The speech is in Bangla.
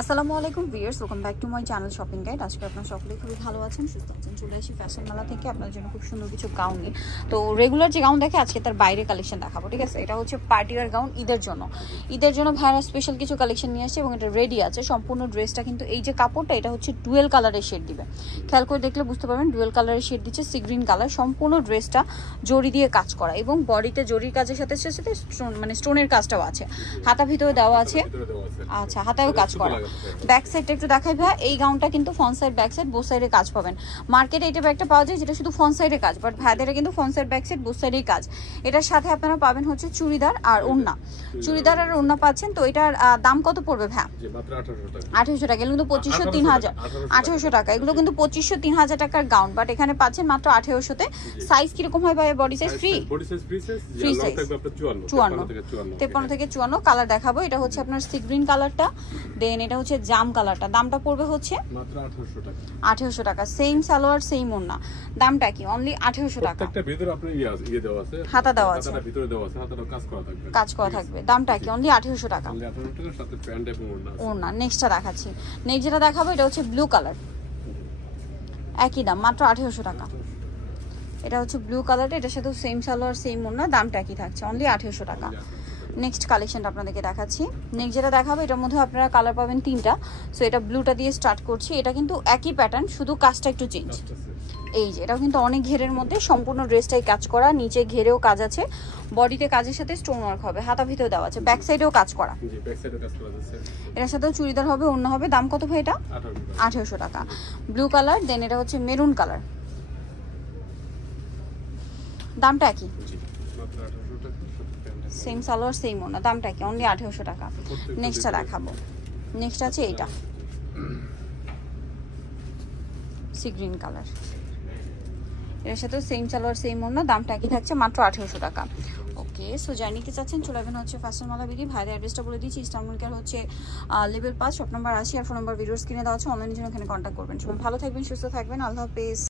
আসসালামু আলাইকুম viewers, welcome back to my channel shopping guide. আজকে আপনারা সকলেই খুবই ভালো আছেন, সুস্থ আছেন। চলে আসি ফ্যাশন মেলা থেকে আপনাদের জন্য খুব সুন্দর কিছু গাউন নিয়ে। তো রেগুলার যে গাউন দেখে আজকে তার বাইরে কালেকশন দেখাবো, ঠিক আছে? এটা হচ্ছে পার্টি ওয়্যার গাউন ঈদের জন্য ভাইরা স্পেশাল কিছু কালেকশন নিয়ে আসছে এবং এটা রেডি আছে। সম্পূর্ণ ড্রেসটা কিন্তু এই যে কাপড়টা, এটা হচ্ছে ডুয়েল কালারের শেড দিবে। খেয়াল করে দেখলে বুঝতে পারবেন ডুয়েল কালারের শেড দিচ্ছে, সি গ্রিন কালার। সম্পূর্ণ ড্রেসটা জরি দিয়ে কাজ করা এবং বডিতে জরির কাজের সাথে সাথে মানে স্টোনের কাজটাও আছে। হাতা ভিতরে দেওয়া আছে, আচ্ছা হাতায়ও কাজ করা। ব্যাক সাইডটা একটু দেখাই ভাই। এই গাউনটা কিন্তু front side back side both সাইডে কাজ পাবেন। মার্কেটে এটা একটা পাওয়া যায় যেটা শুধু ফ্রন্ট সাইডে কাজ, বাট ভাইদের কিন্তু front side back side both সাইডেই কাজ। এটার সাথে আপনারা পাবেন হচ্ছে চুড়িদার আর ওড়না। চুড়িদার আর ওড়না পাচ্ছেন। তো এটার দাম কত পড়বে ভাই? 1800 টাকা। এগুলো কিন্তু 2500 3000 1800 টাকা। এগুলো কিন্তু 2500 3000 টাকার গাউন, বাট এখানে পাচ্ছেন মাত্র 1800-তে। সাইজ কিরকম হয় ভাই? বডি সাইজ ফ্রি সাইজ 54 থেকে 54। কালার দেখাবো। এটা হচ্ছে আপনার সি গ্রিন কালারটা, দেন এটা হচ্ছে জাম কালারটা। দামটা পড়বে হচ্ছে মাত্র 1800 টাকা। সেম সালোয়ার সেম ওড়না, দামটা কি? অনলি 1800 টাকা। প্রত্যেকটা ভিতরে আপনি ইয়ে দেওয়া আছে, হাতা দেওয়া আছে, হাতাটা ভিতরে দেওয়া আছে, হাতাটা কাজ করা থাকবে। দামটা কি? অনলি 1800 টাকা। অনলি 1800 টাকা, সাথে প্যান্ট এবং ওড়না। নেক্সটটা দেখাচ্ছি। নেক্সট যেটা দেখাবো এটা হচ্ছে ব্লু কালার, একই দাম মাত্র 1800 টাকা। এটা হচ্ছে ব্লু কালারটা, এটার সাথে সেম সালোয়ার সেম ওড়না, দামটা একই থাকছে, অনলি 1800 টাকা। নেক্সট কালেকশনটা আপনাদেরকে দেখাচ্ছি। নেক্সট যেটা দেখাবো এটার মধ্যে আপনারা কালার পাবেন 3টা। সো এটা ব্লুটা দিয়ে স্টার্ট করছি। এটা কিন্তু একই প্যাটার্ন, শুধু কাজটা একটু চেঞ্জ। এই যে এটাও কিন্তু অনেক ঘেরের মধ্যে, সম্পূর্ণ ড্রেসটাই কাজ করা, নিচে ঘেরেও কাজ আছে, বডিতে কাজের সাথে স্টোন ওয়ার্ক হবে, হাতা ভিতরে দেওয়া আছে, ব্যাক সাইডেও কাজ করা। এটার সাথেও চুড়িদার হবে, অন্য হবে। দাম কত ভাই এটা? 1800 টাকা। ব্লু কালার, দেন এটা হচ্ছে মেরুন কালার, দামটা কি? সেম সালোয়ার সেম ওড়না, দামটা কি? অনলি 1800 টাকা। নেক্সটটা দেখাবো। নেক্সট আছে এইটা, সি গ্রিন কালার। এর সাথে সেম সালোয়ার সেম ওড়না, দামটা কি থাকছে? মাত্র 1800 টাকা। ওকে, সো যারা নিতে চাচ্ছেন চলে যাবেন হচ্ছে ফ্যাশন মালা বিডি। ভাইদের অ্যাড্রেসটা বলে দিচ্ছি, ইস্টানবুল কেয়ার হচ্ছে লেভেল 5, শপ নাম্বার 80, আর ফোন নাম্বার ভিডিওস কিনে দেওয়া আছে। অনলাইনের জন্য এখানে কন্ট্যাক্ট করবেন। সবাই ভালো থাকবেন, সুস্থ থাকবেন, আল্লাহ হাফেজ।